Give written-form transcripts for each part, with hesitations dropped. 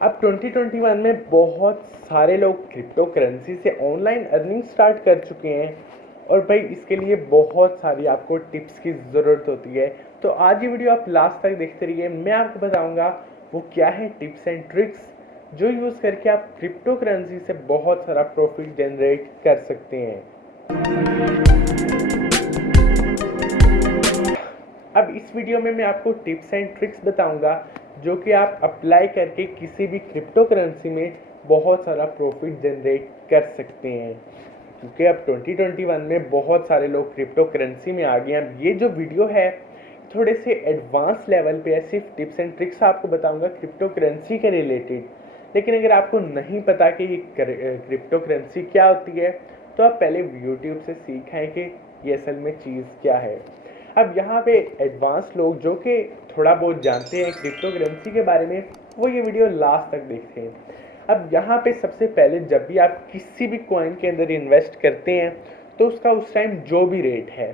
अब 2021 में बहुत सारे लोग क्रिप्टो करेंसी से ऑनलाइन अर्निंग स्टार्ट कर चुके हैं और भाई इसके लिए बहुत सारी आपको टिप्स की ज़रूरत होती है। तो आज ये वीडियो आप लास्ट तक देखते रहिए, मैं आपको बताऊंगा वो क्या है टिप्स एंड ट्रिक्स जो यूज़ करके आप क्रिप्टो करेंसी से बहुत सारा प्रॉफिट जनरेट कर सकते हैं। अब इस वीडियो में मैं आपको टिप्स एंड ट्रिक्स बताऊंगा जो कि आप अप्लाई करके किसी भी क्रिप्टो करेंसी में बहुत सारा प्रॉफिट जनरेट कर सकते हैं, क्योंकि अब 2021 में बहुत सारे लोग क्रिप्टो करेंसी में आ गए हैं। अब ये जो वीडियो है थोड़े से एडवांस लेवल पे है, सिर्फ टिप्स एंड ट्रिक्स आपको बताऊंगा क्रिप्टो करेंसी के रिलेटेड। लेकिन अगर आपको नहीं पता कि ये क्रिप्टो करेंसी क्या होती है तो आप पहले यूट्यूब से सीखें कि ये असल में चीज़ क्या है। अब यहाँ पे एडवांस लोग जो कि थोड़ा बहुत जानते हैं क्रिप्टो करेंसी के बारे में, वो ये वीडियो लास्ट तक देखते हैं। अब यहाँ पे सबसे पहले जब भी आप किसी भी कॉइन के अंदर इन्वेस्ट करते हैं तो उसका उस टाइम जो भी रेट है,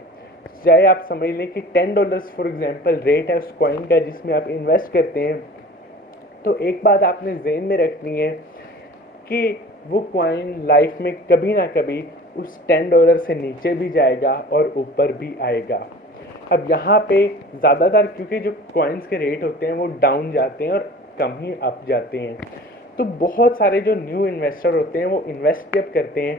चाहे आप समझ लें कि $10 फॉर एग्जांपल रेट है उस कॉइन का जिसमें आप इन्वेस्ट करते हैं, तो एक बात आपने ज़हन में रखनी है कि वो कॉइन लाइफ में कभी ना कभी उस $10 से नीचे भी जाएगा और ऊपर भी आएगा। अब यहाँ पे ज़्यादातर क्योंकि जो कॉइन्स के रेट होते हैं वो डाउन जाते हैं और कम ही अप जाते हैं, तो बहुत सारे जो न्यू इन्वेस्टर होते हैं वो इन्वेस्ट जब करते हैं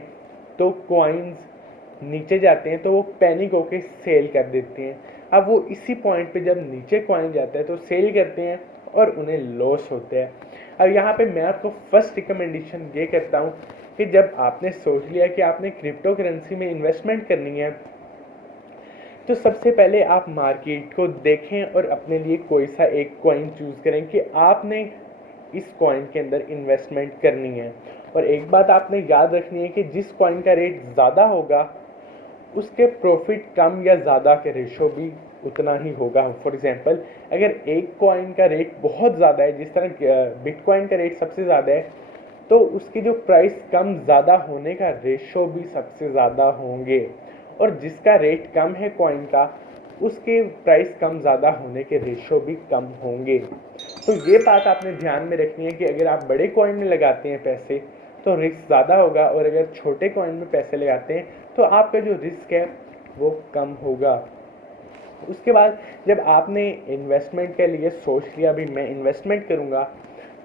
तो कॉइन्स नीचे जाते हैं तो वो पैनिक होके सेल कर देते हैं। अब वो इसी पॉइंट पे जब नीचे कॉइन जाता है तो सेल करते हैं और उन्हें लॉस होता है। अब यहाँ पे मैं आपको फर्स्ट रिकमेंडेशन ये करता हूँ कि जब आपने सोच लिया कि आपने क्रिप्टो करेंसी में इन्वेस्टमेंट करनी है तो सबसे पहले आप मार्केट को देखें और अपने लिए कोई सा एक कॉइन चूज़ करें कि आपने इस कॉइन के अंदर इन्वेस्टमेंट करनी है। और एक बात आपने याद रखनी है कि जिस कॉइन का रेट ज़्यादा होगा उसके प्रॉफिट कम या ज़्यादा के रेशो भी उतना ही होगा। फॉर एग्जांपल अगर एक कॉइन का रेट बहुत ज़्यादा है, जिस तरह बिटकॉइन का रेट सबसे ज़्यादा है, तो उसकी जो प्राइस कम ज़्यादा होने का रेशो भी सबसे ज़्यादा होंगे, और जिसका रेट कम है कॉइन का उसके प्राइस कम ज़्यादा होने के रेशो भी कम होंगे। तो ये बात आपने ध्यान में रखनी है कि अगर आप बड़े कॉइन में लगाते हैं पैसे तो रिस्क ज़्यादा होगा, और अगर छोटे कॉइन में पैसे लगाते हैं तो आपका जो रिस्क है वो कम होगा। उसके बाद जब आपने इन्वेस्टमेंट के लिए सोच लिया भी मैं इन्वेस्टमेंट करूँगा,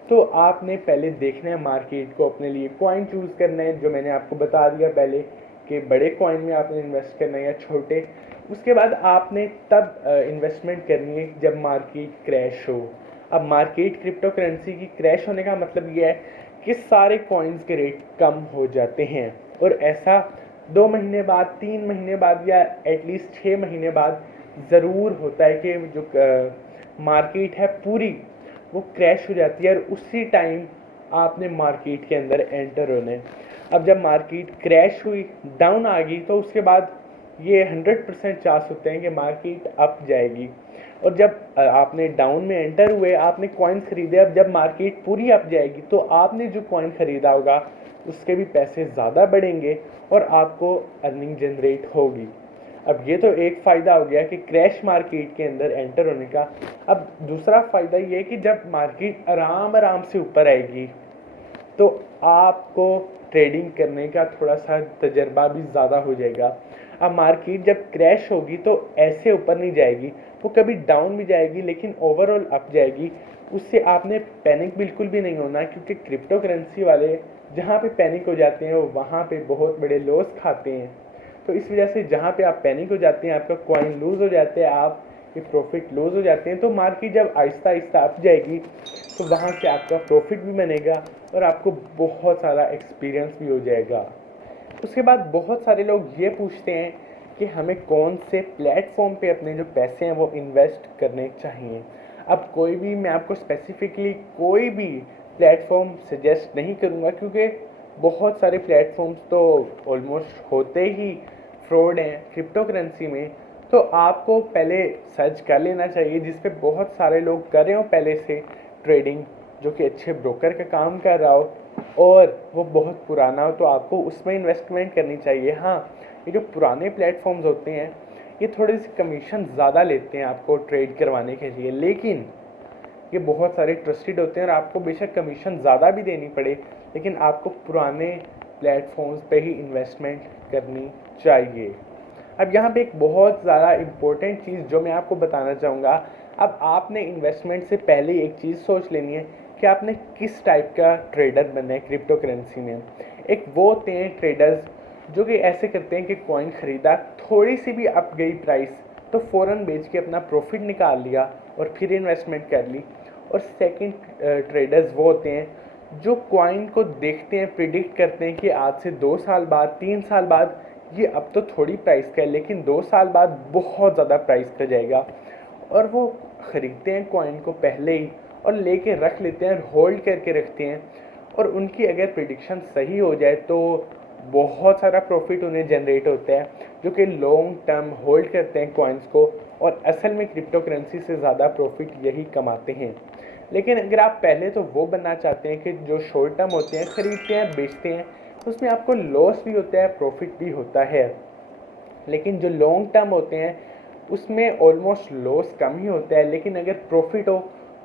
तो आपने पहले देखना है मार्केट को, अपने लिए कॉइन चूज़ करना है जो मैंने आपको बता दिया पहले कि बड़े कॉइन में आपने इन्वेस्ट करना है या छोटे। उसके बाद आपने तब इन्वेस्टमेंट करनी है जब मार्केट क्रैश हो। अब मार्केट क्रिप्टो करेंसी की क्रैश होने का मतलब ये है कि सारे कॉइन्स के रेट कम हो जाते हैं, और ऐसा 2 महीने बाद, 3 महीने बाद या एटलीस्ट 6 महीने बाद ज़रूर होता है कि जो मार्केट है पूरी वो क्रैश हो जाती है, और उसी टाइम आपने मार्केट के अंदर एंटर होना है। अब जब मार्केट क्रैश हुई, डाउन आ गई, तो उसके बाद ये 100% चांस होते हैं कि मार्केट अप जाएगी। और जब आपने डाउन में एंटर हुए, आपने कॉइन्स खरीदे, अब जब मार्केट पूरी अप जाएगी तो आपने जो कॉइन खरीदा होगा उसके भी पैसे ज़्यादा बढ़ेंगे और आपको अर्निंग जनरेट होगी। अब ये तो एक फ़ायदा हो गया कि क्रैश मार्केट के अंदर एंटर होने का। अब दूसरा फ़ायदा ये है कि जब मार्केट आराम आराम से ऊपर आएगी तो आपको ट्रेडिंग करने का थोड़ा सा तजर्बा भी ज़्यादा हो जाएगा। अब मार्केट जब क्रैश होगी तो ऐसे ऊपर नहीं जाएगी, वो कभी डाउन भी जाएगी लेकिन ओवरऑल अप जाएगी। उससे आपने पैनिक बिल्कुल भी नहीं होना, क्योंकि क्रिप्टो करेंसी वाले जहाँ पे पैनिक हो जाते हैं वो वहाँ पे बहुत बड़े लॉस खाते हैं। तो इस वजह से जहाँ पे आप पैनिक हो जाते हैं, आपका कॉइन लूज़ हो जाते हैं, आप ये प्रॉफिट लूज़ हो जाते हैं, तो मार्केट जब आहिस्ता आहिस्ता अप जाएगी तो वहाँ से आपका प्रॉफिट भी बनेगा और आपको बहुत सारा एक्सपीरियंस भी हो जाएगा। उसके बाद बहुत सारे लोग ये पूछते हैं कि हमें कौन से प्लेटफॉर्म पे अपने जो पैसे हैं वो इन्वेस्ट करने चाहिए। अब कोई भी, मैं आपको स्पेसिफिकली कोई भी प्लेटफॉर्म सजेस्ट नहीं करूँगा, क्योंकि बहुत सारे प्लेटफॉर्म्स तो ऑलमोस्ट होते ही फ्रॉड हैं क्रिप्टो करेंसी में। तो आपको पहले सर्च कर लेना चाहिए जिस पे बहुत सारे लोग कर रहे हो पहले से ट्रेडिंग, जो कि अच्छे ब्रोकर का काम कर रहा हो और वो बहुत पुराना हो, तो आपको उसमें इन्वेस्टमेंट करनी चाहिए। हाँ, ये जो पुराने प्लेटफॉर्म्स होते हैं ये थोड़ी सी कमीशन ज़्यादा लेते हैं आपको ट्रेड करवाने के लिए, लेकिन ये बहुत सारे ट्रस्टेड होते हैं और आपको बेशक कमीशन ज़्यादा भी देनी पड़े, लेकिन आपको पुराने प्लेटफॉर्म्स पे ही इन्वेस्टमेंट करनी चाहिए। अब यहाँ पे एक बहुत ज़्यादा इम्पोर्टेंट चीज़ जो मैं आपको बताना चाहूँगा, अब आपने इन्वेस्टमेंट से पहले एक चीज़ सोच लेनी है कि आपने किस टाइप का ट्रेडर बनना है क्रिप्टो करेंसी में। एक वो होते हैं ट्रेडर्स जो कि ऐसे करते हैं कि कॉइन ख़रीदा, थोड़ी सी भी अप गई प्राइस तो फ़ौरन बेच के अपना प्रॉफिट निकाल लिया और फिर इन्वेस्टमेंट कर ली। और सेकंड ट्रेडर्स वो होते हैं जो कॉइन को देखते हैं, प्रिडिक्ट करते हैं कि आज से 2 साल बाद, 3 साल बाद ये अब तो थोड़ी प्राइस का है लेकिन 2 साल बाद बहुत ज़्यादा प्राइस का जाएगा, और वो ख़रीदते हैं कॉइन को पहले ही और लेके रख लेते हैं और होल्ड करके रखते हैं। और उनकी अगर प्रिडिक्शन सही हो जाए तो बहुत सारा प्रॉफिट उन्हें जनरेट होता है, जो कि लॉन्ग टर्म होल्ड करते हैं कॉइन्स को, और असल में क्रिप्टो करेंसी से ज़्यादा प्रॉफिट यही कमाते हैं। लेकिन अगर आप पहले तो वो बनना चाहते हैं कि जो शॉर्ट टर्म होते हैं, ख़रीदते हैं बेचते हैं, उसमें आपको लॉस भी होता है प्रॉफिट भी होता है, लेकिन जो लॉन्ग टर्म होते हैं उसमें ऑलमोस्ट लॉस कम ही होता है, लेकिन अगर प्रॉफिट हो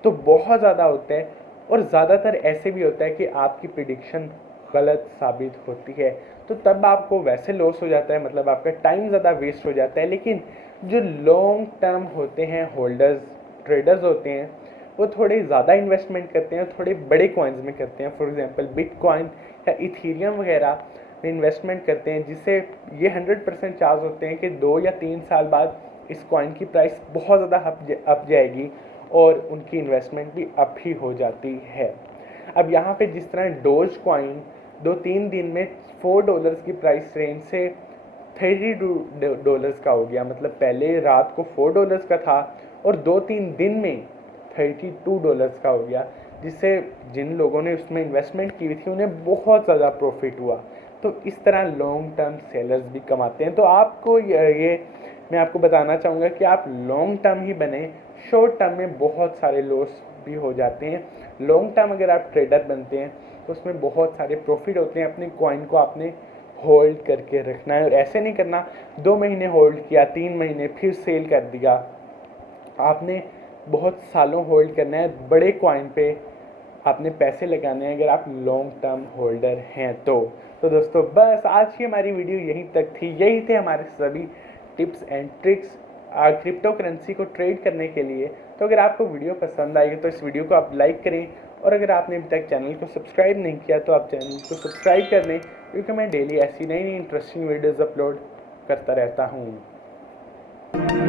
तो बहुत ज़्यादा होता है। और ज़्यादातर ऐसे भी होता है कि आपकी प्रिडिक्शन गलत साबित होती है, तो तब आपको वैसे लॉस हो जाता है, मतलब आपका टाइम ज़्यादा वेस्ट हो जाता है। लेकिन जो लॉन्ग टर्म होते हैं होल्डर्स, ट्रेडर्स होते हैं, वो थोड़े ज़्यादा इन्वेस्टमेंट करते हैं, थोड़े बड़े कॉइन्स में करते हैं। फॉर एग्जांपल बिटकॉइन या इथेरियम वगैरह में इन्वेस्टमेंट करते हैं, जिससे ये 100% चांस होते हैं कि 2 या 3 साल बाद इस कॉइन की प्राइस बहुत ज़्यादा अप जाएगी और उनकी इन्वेस्टमेंट भी अप ही हो जाती है। अब यहाँ पे जिस तरह डोज कॉइन 2-3 दिन में $4 की प्राइस रेंज से $32 का हो गया, मतलब पहले रात को $4 का था और 2-3 दिन में $32 का हो गया, जिससे जिन लोगों ने उसमें इन्वेस्टमेंट की थी उन्हें बहुत ज़्यादा प्रॉफिट हुआ। तो इस तरह लॉन्ग टर्म सेलर्स भी कमाते हैं। तो आपको ये मैं आपको बताना चाहूँगा कि आप लॉन्ग टर्म ही बने, शॉर्ट टर्म में बहुत सारे लॉस भी हो जाते हैं। लॉन्ग टर्म अगर आप ट्रेडर बनते हैं तो उसमें बहुत सारे प्रॉफिट होते हैं। अपने कॉइन को आपने होल्ड करके रखना है और ऐसे नहीं करना 2 महीने होल्ड किया, 3 महीने फिर सेल कर दिया। आपने बहुत सालों होल्ड करना है, बड़े कॉइन पे आपने पैसे लगाने हैं अगर आप लॉन्ग टर्म होल्डर हैं तो दोस्तों बस आज की हमारी वीडियो यहीं तक थी। यही थे हमारे सभी tips and tricks crypto currency को ट्रेड करने के लिए। तो अगर आपको वीडियो पसंद आई तो इस वीडियो को आप लाइक करें, और अगर आपने अभी तक चैनल को सब्सक्राइब नहीं किया तो आप चैनल को सब्सक्राइब कर लें, क्योंकि मैं डेली ऐसी नई इंटरेस्टिंग वीडियोज़ अपलोड करता रहता हूँ।